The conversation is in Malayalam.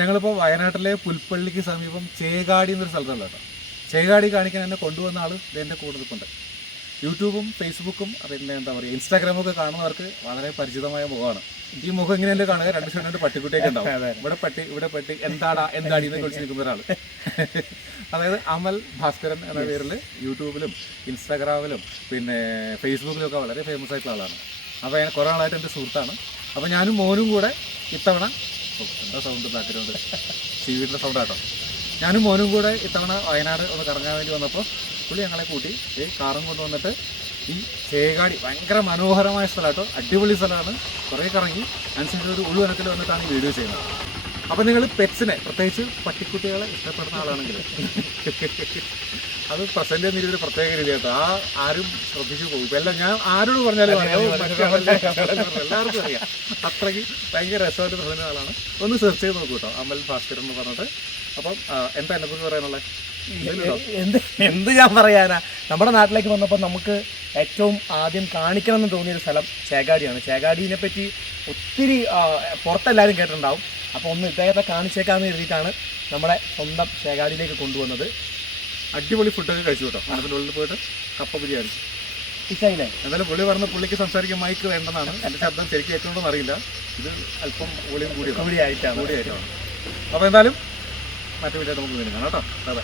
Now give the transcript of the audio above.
ഞങ്ങളിപ്പോൾ വയനാട്ടിലെ പുൽപ്പള്ളിക്ക് സമീപം ചേകാടി എന്നൊരു സ്ഥലത്തുള്ള കേട്ടോ. ചേകാടി കാണിക്കാൻ എന്നെ കൊണ്ടുവന്ന ആൾ എൻ്റെ കൂടെ നിൽപ്പുണ്ട്. യൂട്യൂബും ഫേസ്ബുക്കും പിന്നെ എന്താ പറയുക ഇൻസ്റ്റാഗ്രാമൊക്കെ കാണുന്നവർക്ക് വളരെ പരിചിതമായ മുഖമാണ്. ഈ മുഖം ഇങ്ങനെയല്ലേ കാണുക, രണ്ട് സൈഡ് പട്ടിക്കുട്ടിയൊക്കെ ഉണ്ടാവും. ഇവിടെ പട്ടി എന്താടാ എന്താടി എന്നൊക്കെ വിളിച്ച് നിൽക്കുന്ന ഒരാൾ. അതായത് അമൽ ഭാസ്കരൻ എന്ന പേരിൽ യൂട്യൂബിലും ഇൻസ്റ്റാഗ്രാമിലും പിന്നെ ഫേസ്ബുക്കിലും ഒക്കെ വളരെ ഫേമസ് ആയിട്ടുള്ള ആളാണ്. അപ്പോൾ ഞാൻ കുറേ ആളായിട്ട് എൻ്റെ സുഹൃത്താണ്. അപ്പോൾ ഞാനും മോനും കൂടെ ഇത്തവണ എന്താ സൗണ്ട് ബാക്ക്ഗ്രൗണ്ട് ടിവിയുടെ സൗണ്ട് ആട്ടോ. ഞാനും മോനും കൂടെ ഇത്തവണ വയനാട് ഒന്ന് കറങ്ങാൻ വേണ്ടി വന്നപ്പോൾ പുള്ളി ഞങ്ങളെ കൂട്ടി ഈ കാറും കൊണ്ടുവന്നിട്ട് ഈ ചേകാടി ഭയങ്കര മനോഹരമായ സ്ഥലമാട്ടോ, അടിപൊളി സ്ഥലമാണ്. കുറേ കറങ്ങി അനുസരിച്ച് ഒരു ഉൾവനത്തിൽ വന്നിട്ടാണ് ഈ വീഡിയോ ചെയ്യുന്നത്. അപ്പോൾ നിങ്ങൾ പെറ്റ്സിനെ പ്രത്യേകിച്ച് പട്ടിക്കുട്ടികളെ ഇഷ്ടപ്പെടുന്ന ആളാണെങ്കിൽ അത് പ്രസന്റ് ചെയ്യുന്ന രീതിയിൽ പ്രത്യേക രീതി കേട്ടോ. ആരും ശ്രദ്ധിച്ചു പോകും. ഇപ്പം എല്ലാം ഞാൻ ആരോട് പറഞ്ഞാലും എല്ലാവർക്കും അറിയാം. അത്രയ്ക്ക് ഭയങ്കര രസമായിട്ട് പ്രസന്റ് ആളാണ്. ഒന്ന് സെർച്ച് ചെയ്ത് നോക്കൂ കേട്ടോ, അമൽ ഭാസ്കരൻ എന്ന് പറഞ്ഞിട്ട്. അപ്പം എന്താ എന്നെക്കുറിച്ച് പറയാനുള്ളത്? എന്ത് ഞാൻ പറയാനാ, നമ്മുടെ നാട്ടിലേക്ക് വന്നപ്പോൾ നമുക്ക് ഏറ്റവും ആദ്യം കാണിക്കണം എന്ന് തോന്നിയൊരു സ്ഥലം ചേകാടിയാണ്. ചേകാടിനെ പറ്റി ഒത്തിരി പുറത്തെല്ലാവരും കേട്ടിട്ടുണ്ടാവും. അപ്പോൾ ഒന്ന് ഇദ്ദേഹത്തെ കാണിച്ചേക്കാമെന്ന് എഴുതിയിട്ടാണ് നമ്മളെ സ്വന്തം ചേകാടിയിലേക്ക് കൊണ്ടുവന്നത്. അടിപൊളി ഫുഡൊക്കെ കഴിച്ചു കേട്ടോ. അതിൻ്റെ ഉള്ളിൽ പോയിട്ട് കപ്പ ബിരിയാണി ഇഷ്ടമായില്ലേ? എന്തായാലും പുള്ളി പറഞ്ഞ പുള്ളിക്ക് സംസാരിക്കാൻ മൈക്ക് വേണ്ടെന്നാണ്. എൻ്റെ ശബ്ദം ശരിക്കും കേൾക്കണമെന്ന് അറിയില്ല. ഇത് അല്പം വോളിയം കൂടിയായിട്ടാണ്. അപ്പോൾ എന്തായാലും മറ്റു വീഡിയോ നമുക്ക് വീണ്ടും കാണാം കേട്ടോ. അതെ.